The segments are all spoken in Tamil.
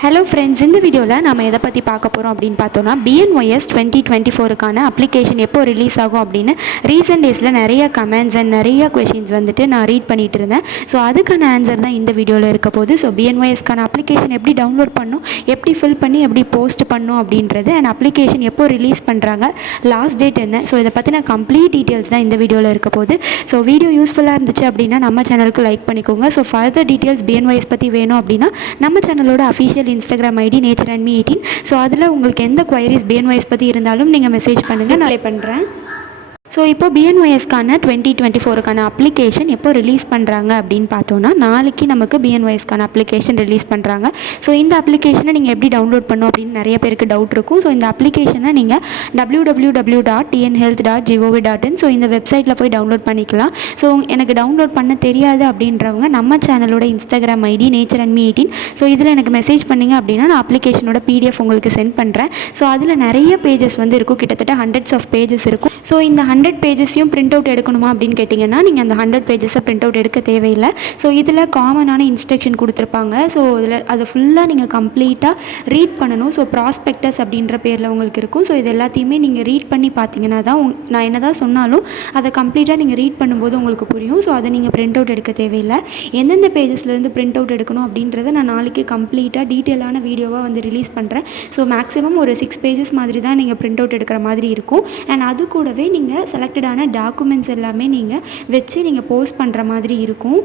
ஹலோ ஃப்ரெண்ட்ஸ், இந்த வீடியோவில் நம்ம எதை பற்றி பார்க்க போகிறோம் அப்படின்னு பார்த்தோன்னா BNYS 2024க்கான அப்ளிகேஷன் எப்போ ரிலீஸ் ஆகும் அப்படின்னு ரீசெண்ட் டேஸில் நிறைய கமெண்ட்ஸ் அண்ட் நிறைய கொஷின்ஸ் வந்துட்டு நான் ரீட் பண்ணிட்டு இருந்தேன். ஸோ அதுக்கான ஆன்சர் தான் இந்த வீடியோவில் இருக்க போது. ஸோ BNYSக்கான அப்ளிகேஷன் எப்படி டவுன்லோட் பண்ணணும், எப்படி ஃபில் பண்ணி எப்படி போஸ்ட் பண்ணணும் அப்படின்றது, அண்ட் அப்ளிகேஷன் எப்போ ரிலீஸ் பண்ணுறாங்க, லாஸ்ட் டேட் என்ன, ஸோ இதை பற்றின கம்ப்ளீட் டீட்டெயில்ஸ் தான் இந்த வீடியோவில் இருக்க போது. ஸோ வீடியோ யூஸ்ஃபுல்லாக இருந்துச்சு அப்படின்னா நம்ம சேனலுக்கு லைக் பண்ணிக்கோங்க. ஸோ ஃபர்தர் டீட்டெயில்ஸ் BNYS பற்றி வேணும் அப்படின்னா நம்ம சேனலோட official Instagram ID nature&me18. So அதில் உங்களுக்கு எந்த குவைரிஸ் BNYS பற்றி இருந்தாலும் நீங்கள் மெசேஜ் பண்ணுங்கள், நான் ரிப்ளை பண்ணுறேன். ஸோ இப்போ BNYSக்கான 2024க்கான அப்ளிகேஷன் எப்போ ரிலீஸ் பண்ணுறாங்க அப்படின்னு பார்த்தோன்னா, நாளைக்கு நமக்கு BNYSக்கான அப்ளிகேஷன் ரிலீஸ் பண்ணுறாங்க. ஸோ இந்த அப்ளிகேஷனை நீங்கள் எப்படி டவுன்லோட் பண்ணணும் அப்படின்னு நிறைய பேருக்கு டவுட் இருக்கும். ஸோ இந்த அப்ளிகேஷனை நீங்கள் www.tnhealth.gov.in ஸோ இந்த வெப்சைட்டில் போய் டவுன்லோட் பண்ணிக்கலாம். ஸோ எனக்கு டவுன்லோட் பண்ண தெரியாது அப்படின்றவங்க நம்ம சேனலோட இன்ஸ்டாகிராம் ஐடி nature&me18. ஸோ இதில் எனக்கு மெசேஜ் பண்ணிங்க அப்படின்னா நான் அப்ளிகேஷனோட PDF உங்களுக்கு சென்ட் பண்ணுறேன். ஸோ அதில் நிறைய பேஜஸ் வந்து இருக்கும், கிட்டத்தட்ட ஹண்ட்ரட்ஸ் ஆஃப் பேஜஸ் இருக்கும். ஸோ இந்த 100 பேஜஸையும் பிரிண்ட் அவுட் எடுக்கணுமா அப்படின்னு கேட்டிங்கன்னா, நீங்கள் அந்த 100 பேஜஸை பிரிண்ட் அவுட் எடுக்க தேவையில்லை. ஸோ இதில் காமனான இன்ஸ்ட்ரக்ஷன் கொடுத்துருப்பாங்க. ஸோ இதில் அதை ஃபுல்லாக நீங்கள் கம்ப்ளீட்டாக ரீட் பண்ணணும். ஸோ ப்ராஸ்பெக்டஸ் அப்படின்ற பேரில் உங்களுக்கு இருக்கும். ஸோ இது எல்லாத்தையுமே நீங்கள் ரீட் பண்ணி பார்த்தீங்கன்னா தான் நான் என்ன தான் சொன்னாலும் அதை கம்ப்ளீட்டாக நீங்கள் ரீட் பண்ணும்போது உங்களுக்கு புரியும். ஸோ அதை நீங்கள் பிரிண்ட் அவுட் எடுக்க தேவையில்லை. எந்தெந்த பேஜஸ்லேருந்து பிரிண்ட் அவுட் எடுக்கணும் அப்படின்றத நான் நாளைக்கு கம்ப்ளீட்டாக டீட்டெயிலான வீடியோவாக வந்து ரிலீஸ் பண்ணுறேன். ஸோ மேக்ஸிமம் ஒரு 6 பேஜஸ் மாதிரி தான் நீங்கள் பிரிண்ட் அவுட் எடுக்கிற மாதிரி இருக்கும். அண்ட் அது கூடவே நீங்கள் செலக்டடான டாக்குமெண்ட்ஸ் எல்லாமே நீங்கள் வச்சு நீங்கள் போஸ்ட் பண்ணுற மாதிரி இருக்கும்.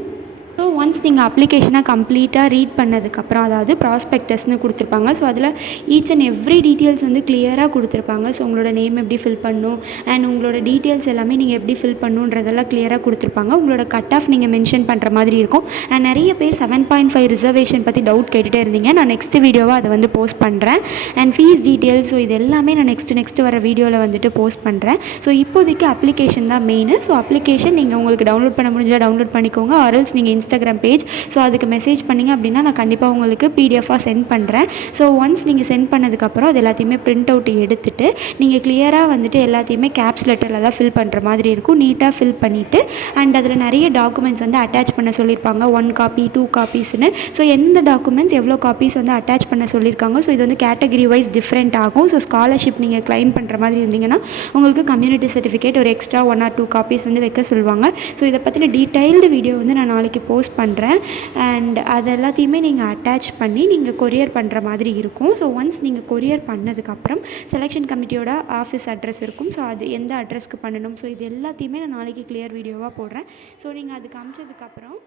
ஸோ ஒன்ஸ் நீங்கள் அப்ளிகேஷனை கம்ப்ளீட்டாக ரீட் பண்ணதுக்கப்புறம், அதாவது ப்ராஸ்பெக்டஸ்னு கொடுத்துருப்பாங்க. ஸோ அதில் ஈச் அண்ட் எவ்ரி டீட்டெயில்ஸ் வந்து கிளியராக கொடுத்துருப்பாங்க. ஸோ உங்களோட நேம் எப்படி ஃபில் பண்ணணும் அண்ட் உங்களோட டீட்டெயில்ஸ் எல்லாமே நீங்கள் எப்படி ஃபில் பண்ணணுன்றதெல்லாம் கிளியராக கொடுத்துருப்பாங்க. உங்களோட கட் ஆஃப் நீங்கள் மென்ஷன் பண்ணுற மாதிரி இருக்கும். அண்ட் நிறைய பேர் 7.5 ரிசர்வேஷன் பற்றி டவுட் கேட்டுகிட்டே இருந்தீங்க. நான் நெக்ஸ்ட் வீடியோவாக அதை வந்து போஸ்ட் பண்ணுறேன். அண்ட் ஃபீஸ் டீட்டெயில்ஸ், ஸோ இது எல்லாமே நான் நெக்ஸ்ட் வர வீடியோவில் வந்துட்டு போஸ்ட் பண்ணுறேன். ஸோ இப்போதைக்கு அப்ளிகேஷன் தான் மெயின். ஸோ அப்ளிகேஷன் நீங்கள் உங்களுக்கு டவுன்லோட் பண்ண முடிஞ்சால் டவுன்லோட் பண்ணிக்கோங்க. ஆர்எல்ஸ் நீங்கள் இன்ஸ்டாகிராம் பேஜ், ஸோ அதுக்கு மெசேஜ் பண்ணிங்க அப்படின்னா நான் கண்டிப்பாக உங்களுக்கு PDFாக சென்ட் பண்ணுறேன். ஸோ ஒன்ஸ் நீங்கள் சென்ட் பண்ணதுக்கப்புறம் அது எல்லாத்தையுமே பிரிண்ட் அவுட் எடுத்துகிட்டு நீங்கள் கிளியராக வந்துட்டு எல்லாத்தையுமே கேப்ஸ் லெட்டரில் தான் ஃபில் பண்ணுற மாதிரி இருக்கும். நீட்டாக ஃபில் பண்ணிவிட்டு அண்ட் அதில் நிறைய டாக்குமெண்ட்ஸ் வந்து அட்டாச் பண்ண சொல்லியிருப்பாங்க. 1 காப்பி 2 காப்பீஸ்னு. ஸோ எந்த டாக்குமெண்ட்ஸ் எவ்வளோ காப்பீஸ் வந்து அட்டாச் பண்ண சொல்லியிருக்காங்க. ஸோ இது வந்து கேட்டகரி வைஸ் டிஃப்ரெண்ட் ஆகும். ஸோ ஸ்காலர்ஷிப் நீங்கள் கிளைம் பண்ணுற மாதிரி இருந்தீங்கன்னா உங்களுக்கு கம்யூனிட்டி சர்டிஃபிகேட் ஒரு எக்ஸ்ட்ரா 1 or 2 காப்பீஸ் வந்து வைக்க சொல்லுவாங்க. ஸோ இதை பற்றின டீட்டெயில்டு வீடியோ வந்து நான் நாளைக்கு போஸ்ட் பண்ணுறேன். அண்ட் அது எல்லாத்தையுமே நீங்கள் அட்டாச் பண்ணி நீங்கள் கொரியர் பண்ணுற மாதிரி இருக்கும். ஸோ ஒன்ஸ் நீங்கள் கொரியர் பண்ணதுக்கப்புறம் செலெக்ஷன் கமிட்டியோட ஆஃபீஸ் அட்ரஸ் இருக்கும். ஸோ அது எந்த அட்ரஸ்க்கு பண்ணணும், ஸோ இது எல்லாத்தையுமே நான் நாளைக்கு கிளியர் வீடியோவாக போடுறேன். ஸோ நீங்கள் அதுக்கு அமிச்சதுக்கப்புறம்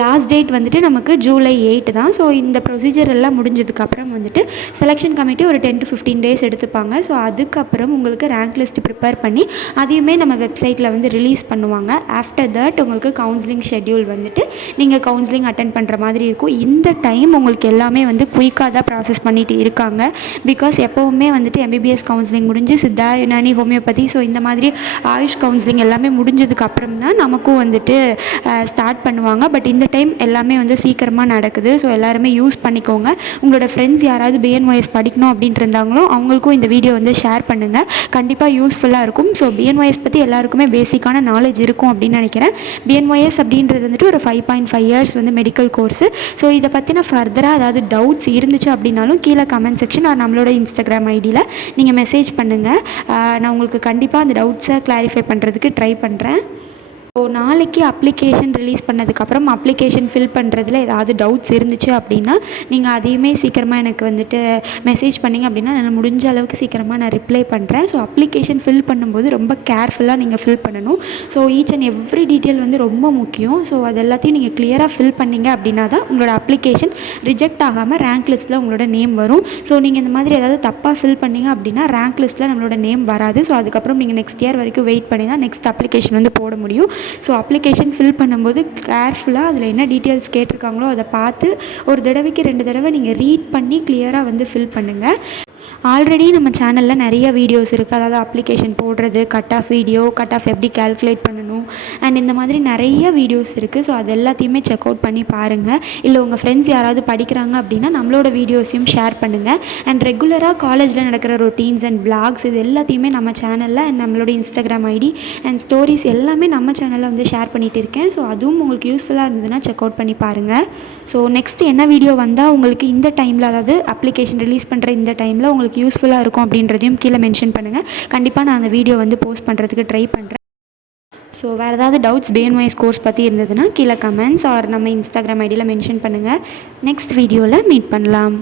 லாஸ்ட் டேட் வந்துட்டு நமக்கு ஜூலை 8 தான். ஸோ இந்த ப்ரொசீஜர் எல்லாம் முடிஞ்சதுக்கப்புறம் வந்துட்டு செலெக்ஷன் கமிட்டி ஒரு 10 to 15 டேஸ் எடுத்துப்பாங்க. ஸோ அதுக்கப்புறம் உங்களுக்கு ரேங்க் லிஸ்ட் ப்ரிப்பேர் பண்ணி அதையுமே நம்ம வெப்சைட்டில் வந்து ரிலீஸ் பண்ணுவாங்க. ஆஃப்டர் தட் உங்களுக்கு கவுன்சிலிங் ஷெட்யூல் வந்துட்டு நீங்கள் கவுன்சிலிங் அட்டென்ட் பண்ணுற மாதிரி இருக்கும். இந்த டைம் உங்களுக்கு எல்லாமே வந்து குயிக்காக தான் ப்ராசஸ் பண்ணிட்டு இருக்காங்க. பிகாஸ் எப்போவுமே வந்துட்டு MBBS கவுன்சிலிங் முடிஞ்சு சித்தா, யுனானி, ஹோமியோபதி, ஸோ இந்த மாதிரி ஆயுஷ் கவுன்சிலிங் எல்லாமே முடிஞ்சதுக்கப்புறம் தான் நமக்கும் வந்துட்டு ஸ்டார்ட் பண்ணுவாங்க. பட் இந்த டைம் எல்லாமே வந்து சீக்கிரமாக நடக்குது. ஸோ எல்லாருமே யூஸ் பண்ணிக்கோங்க. உங்களோட ஃப்ரெண்ட்ஸ் யாராவது BNYS படிக்கணும் அப்படின்ட்டு இருந்தாங்களோ அவங்களுக்கும் இந்த வீடியோ வந்து ஷேர் பண்ணுங்கள். கண்டிப்பாக யூஸ்ஃபுல்லாக இருக்கும். ஸோ BNYS பற்றி எல்லாருக்குமே பேசிக்கான நாலேஜ் இருக்கும் அப்படின்னு நினைக்கிறேன். BNYS அப்படின்றது வந்துட்டு ஒரு 5.5 years வந்து மெடிக்கல் கோர்ஸு. ஸோ இதை பற்றின ஃபர்தராக அதாவது டவுட்ஸ் இருந்துச்சு அப்படின்னாலும் கீழே கமெண்ட் செக்ஷன் நம்மளோட இன்ஸ்டாகிராம் ஐடியில் நீங்கள் மெசேஜ் பண்ணுங்கள். நான் உங்களுக்கு கண்டிப்பாக அந்த டவுட்ஸை கிளாரிஃபை பண்ணுறதுக்கு ட்ரை பண்ணுறேன். ஸோ நாளைக்கு அப்ளிகேஷன் ரிலீஸ் பண்ணதுக்கப்புறம் அப்ளிகேஷன் ஃபில் பண்ணுறதுல ஏதாவது டவுட்ஸ் இருந்துச்சு அப்படின்னா நீங்கள் அதையுமே சீக்கிரமாக எனக்கு வந்துட்டு மெசேஜ் பண்ணிங்க அப்படின்னா நான் முடிஞ்ச அளவுக்கு சீக்கிரமாக நான் ரிப்ளை பண்ணுறேன். ஸோ அப்ளிகேஷன் ஃபில் பண்ணும்போது ரொம்ப கேர்ஃபுல்லாக நீங்கள் ஃபில் பண்ணணும். So each and every detail வந்து ரொம்ப முக்கியம். ஸோ அது எல்லாத்தையும் நீங்கள் கிளியராக ஃபில் பண்ணிங்க அப்படின்னா தான் உங்களோட அப்ளிகேஷன் ரிஜெக்ட் ஆகாமல் ரேங்க் லிஸ்ட்டில் உங்களோட நேம் வரும். ஸோ நீங்கள் இந்த மாதிரி ஏதாவது தப்பாக ஃபில் பண்ணிங்க அப்படின்னா ரேங்க் லிஸ்ட்டில் நம்மளோட நேம் வராது. ஸோ அதுக்கப்புறம் நீங்கள் நெக்ஸ்ட் இயர் வரைக்கும் வெயிட் பண்ணி தான் நெக்ஸ்ட் அப்ளிகேஷன் வந்து போட முடியும். ஸோ அப்ளிகேஷன் ஃபில் பண்ணும்போது கேர்ஃபுல்லாக அதில் என்ன டீட்டெயில்ஸ் கேட்டிருக்காங்களோ அதை பார்த்து ஒரு தடவைக்கு 2 தடவை நீங்கள் ரீட் பண்ணி கிளியராக வந்து ஃபில் பண்ணுங்கள். ஆல்ரெடி நம்ம சேனலில் நிறைய வீடியோஸ் இருக்குது. அதாவது அப்ளிகேஷன் போடுறது, cut off video, cut off எப்படி கால்குலேட் பண்ணணும் அண்ட் இந்த மாதிரி நிறைய வீடியோஸ் இருக்குது. ஸோ அது எல்லாத்தையுமே செக் அவுட் பண்ணி பாருங்கள். இல்லை உங்கள் ஃப்ரெண்ட்ஸ் யாராவது படிக்கிறாங்க அப்படின்னா நம்மளோட வீடியோஸையும் ஷேர் பண்ணுங்கள். அண்ட் ரெகுலராக காலேஜில் நடக்கிற ரொட்டீன்ஸ் அண்ட் பிளாக்ஸ் இது எல்லாத்தையுமே நம்ம சேனலில் அண்ட் நம்மளோட இன்ஸ்டாகிராம் ஐடி அண்ட் ஸ்டோரிஸ் எல்லாமே நம்ம சேனலில் வந்து ஷேர் பண்ணிகிட்டு இருக்கேன். ஸோ அதுவும் உங்களுக்கு யூஸ்ஃபுல்லாக இருந்ததுன்னா செக் அவுட் பண்ணி பாருங்கள். ஸோ நெக்ஸ்ட் என்ன வீடியோ வந்தால் உங்களுக்கு இந்த டைமில், அதாவது அப்ளிகேஷன் ரிலீஸ் பண்ணுற இந்த டைமில் உங்களுக்கு யூஸ்ஃபுல்லாக இருக்கும் அப்படின்றதையும் கீழே மென்ஷன் பண்ணுங்கள். கண்டிப்பாக நான் அந்த வீடியோ வந்து போஸ்ட் பண்ணுறதுக்கு ட்ரை பண்ணுறேன். ஸோ வேறு ஏதாவது டவுட்ஸ் BNYS கோர்ஸ் பற்றி இருந்ததுன்னா கீழே கமெண்ட்ஸ் ஆர் நம்ம இன்ஸ்டாகிராம் ஐடியில் மென்ஷன் பண்ணுங்கள். நெக்ஸ்ட் வீடியோவில் மீட் பண்ணலாம்.